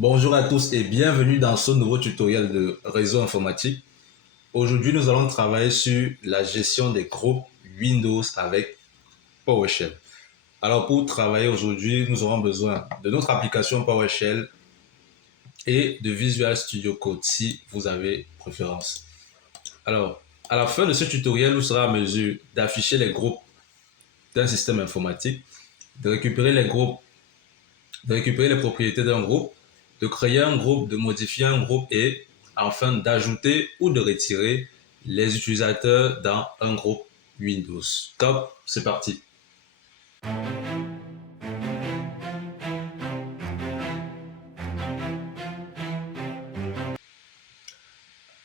Bonjour à tous et bienvenue dans ce nouveau tutoriel de réseau informatique. Aujourd'hui, nous allons travailler sur la gestion des groupes Windows avec PowerShell. Alors, pour travailler aujourd'hui, nous aurons besoin de notre application PowerShell et de Visual Studio Code si vous avez préférence. Alors, à la fin de ce tutoriel, vous serez en mesure d'afficher les groupes d'un système informatique, de récupérer les groupes, de récupérer les propriétés d'un groupe, de créer un groupe, de modifier un groupe et enfin d'ajouter ou de retirer les utilisateurs dans un groupe Windows. Top, c'est parti.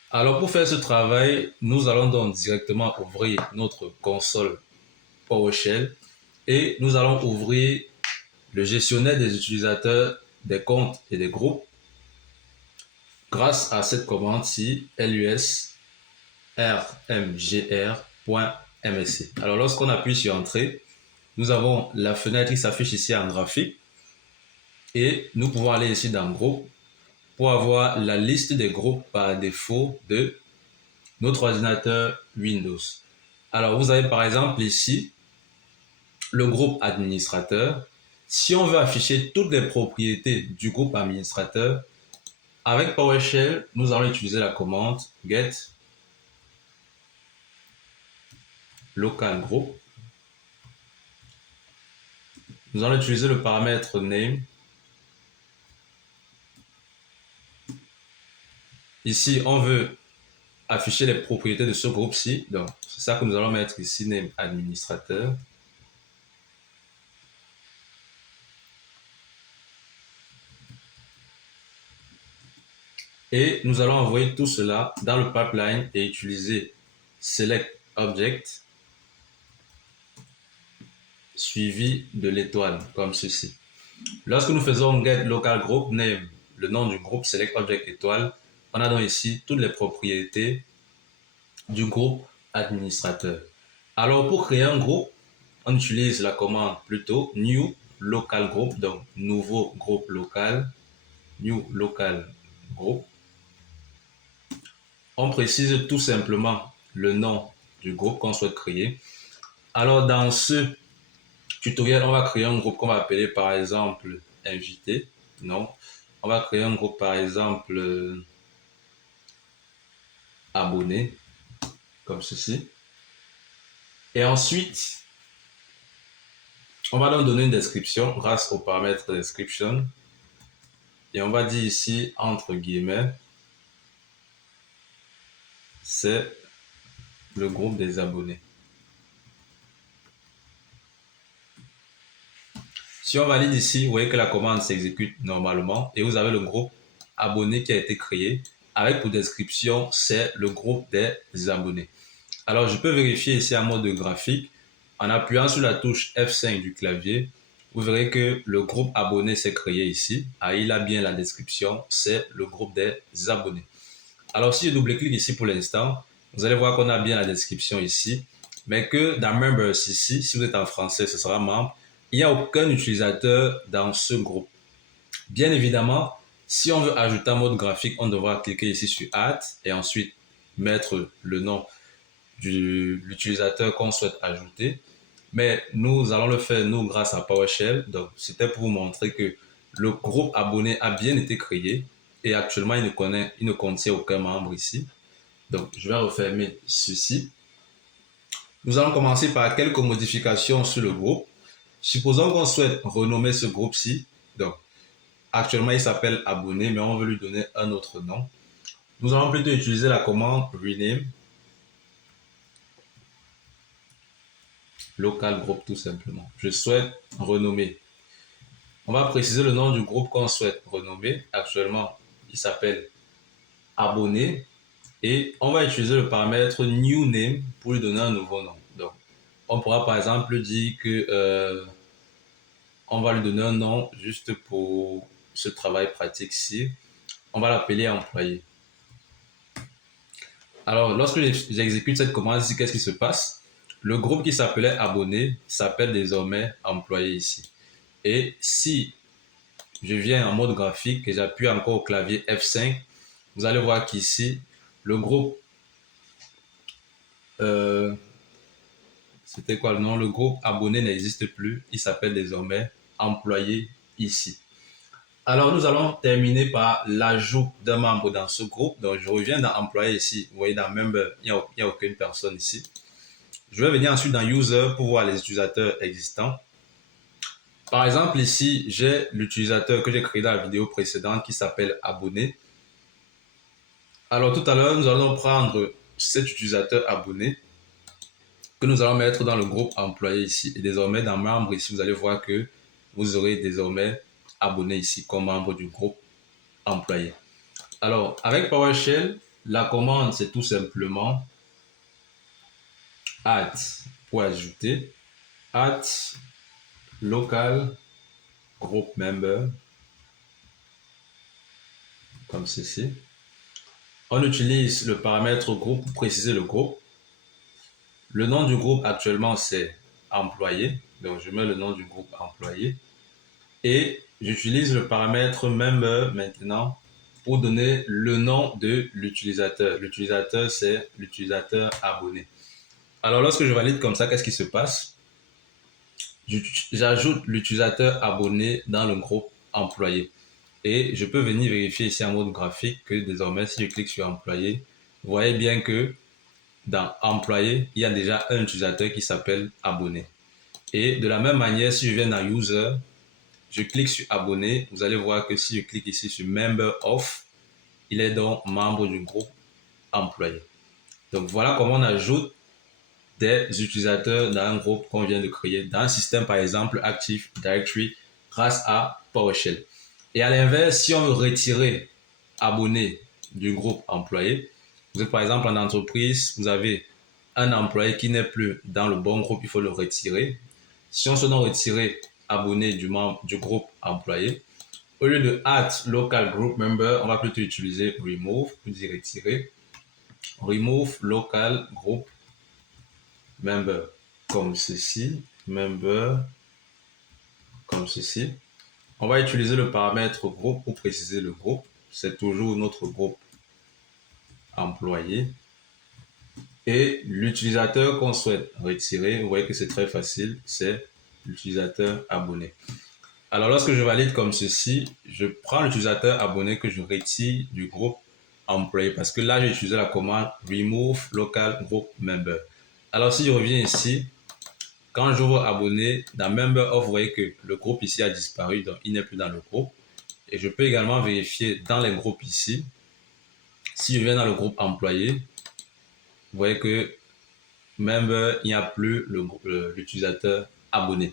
Alors pour faire ce travail, nous allons donc directement ouvrir notre console PowerShell et nous allons ouvrir le gestionnaire des utilisateurs, des comptes et des groupes grâce à cette commande-ci, lus rmgr.msc. Alors lorsqu'on appuie sur Entrée, nous avons la fenêtre qui s'affiche ici en graphique et nous pouvons aller ici dans Groupe pour avoir la liste des groupes par défaut de notre ordinateur Windows. Alors vous avez par exemple ici le groupe administrateur. Si on veut afficher toutes les propriétés du groupe administrateur, avec PowerShell, nous allons utiliser la commande get local group. Nous allons utiliser le paramètre name. Ici, on veut afficher les propriétés de ce groupe-ci. Donc, c'est ça que nous allons mettre ici, name administrateur. Et nous allons envoyer tout cela dans le pipeline et utiliser select object suivi de l'étoile, comme ceci. Lorsque nous faisons get local group name, le nom du groupe select object étoile, on a donc ici toutes les propriétés du groupe administrateur. Alors pour créer un groupe, on utilise la commande plutôt new local group, donc nouveau groupe local, new local group. On précise tout simplement le nom du groupe qu'on souhaite créer. Alors dans ce tutoriel, on va créer un groupe qu'on va appeler par exemple invité. Non, on va créer un groupe par exemple abonné, comme ceci. Et ensuite, on va leur donner une description grâce au paramètre description. Et on va dire ici, entre guillemets, c'est le groupe des abonnés. Si on valide ici, vous voyez que la commande s'exécute normalement et vous avez le groupe abonné qui a été créé avec pour description, c'est le groupe des abonnés. Alors, je peux vérifier ici en mode graphique en appuyant sur la touche F5 du clavier. Vous verrez que le groupe abonné s'est créé ici. Ah, il a bien la description, c'est le groupe des abonnés. Alors, si je double-clique ici pour l'instant, vous allez voir qu'on a bien la description ici, mais que dans Members ici, si vous êtes en français, ce sera membre. Il n'y a aucun utilisateur dans ce groupe. Bien évidemment, si on veut ajouter un mode graphique, on devra cliquer ici sur Add et ensuite mettre le nom de l'utilisateur qu'on souhaite ajouter. Mais nous allons le faire, nous, grâce à PowerShell. Donc, c'était pour vous montrer que le groupe abonné a bien été créé et actuellement, il ne contient aucun membre ici. Donc, je vais refermer ceci. Nous allons commencer par quelques modifications sur le groupe. Supposons qu'on souhaite renommer ce groupe-ci. Donc, actuellement, il s'appelle abonné, mais on veut lui donner un autre nom. Nous allons plutôt utiliser la commande rename. Local group tout simplement. Je souhaite renommer. On va préciser le nom du groupe qu'on souhaite renommer. Actuellement, il s'appelle abonné. Et on va utiliser le paramètre new name pour lui donner un nouveau nom. Donc, on pourra par exemple dire que on va lui donner un nom juste pour ce travail pratique-ci. On va l'appeler employé. Alors, lorsque j'exécute cette commande ici, qu'est-ce qui se passe? Le groupe qui s'appelait abonné s'appelle désormais employé ici. Et si je viens en mode graphique et j'appuie encore au clavier F5, vous allez voir qu'ici, le groupe, c'était quoi le nom? Le groupe abonné n'existe plus. Il s'appelle désormais employé ici. Alors, nous allons terminer par l'ajout d'un membre dans ce groupe. Donc, je reviens dans employé ici. Vous voyez, dans member, il n'y a aucune personne ici. Je vais venir ensuite dans user pour voir les utilisateurs existants. Par exemple, ici, j'ai l'utilisateur que j'ai créé dans la vidéo précédente qui s'appelle abonné. Alors, tout à l'heure, nous allons prendre cet utilisateur abonné que nous allons mettre dans le groupe employé ici. Et désormais, dans membre ici, vous allez voir que vous aurez désormais abonné ici comme membre du groupe employé. Alors, avec PowerShell, la commande, c'est tout simplement add pour ajouter, add local group member, comme ceci. On utilise le paramètre groupe pour préciser le groupe. Le nom du groupe actuellement, c'est employé. Donc, je mets le nom du groupe employé. Et j'utilise le paramètre member maintenant pour donner le nom de l'utilisateur. L'utilisateur, c'est l'utilisateur abonné. Alors, lorsque je valide comme ça, qu'est-ce qui se passe? J'ajoute l'utilisateur abonné dans le groupe employé. Et je peux venir vérifier ici en mode graphique que désormais, si je clique sur employé, vous voyez bien que dans employé, il y a déjà un utilisateur qui s'appelle abonné. Et de la même manière, si je viens dans user, je clique sur abonné, vous allez voir que si je clique ici sur member of, il est donc membre du groupe employé. Donc voilà comment on ajoute des utilisateurs dans un groupe qu'on vient de créer dans un système par exemple Active Directory grâce à PowerShell. Et à l'inverse, si on veut retirer abonné du groupe employé, vous êtes par exemple en entreprise, vous avez un employé qui n'est plus dans le bon groupe, il faut le retirer. Si on se doit retirer abonné du groupe employé, au lieu de add local group member, on va plutôt utiliser remove pour dire retirer. Remove local group member comme ceci, member comme ceci. On va utiliser le paramètre groupe pour préciser le groupe. C'est toujours notre groupe employé. Et l'utilisateur qu'on souhaite retirer, vous voyez que c'est très facile, c'est l'utilisateur abonné. Alors, lorsque je valide comme ceci, je prends l'utilisateur abonné que je retire du groupe employé parce que là, j'ai utilisé la commande remove local group member. Alors, si je reviens ici, quand j'ouvre abonné, dans member of, vous voyez que le groupe ici a disparu, donc il n'est plus dans le groupe. Et je peux également vérifier dans les groupes ici. Si je viens dans le groupe employé, vous voyez que member, il n'y a plus l'utilisateur abonné.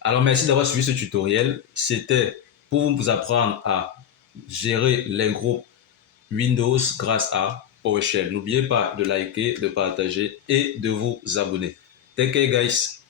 Alors, merci d'avoir suivi ce tutoriel. C'était pour vous apprendre à gérer les groupes Windows grâce à PowerShell. N'oubliez pas de liker, de partager et de vous abonner. Take care, guys.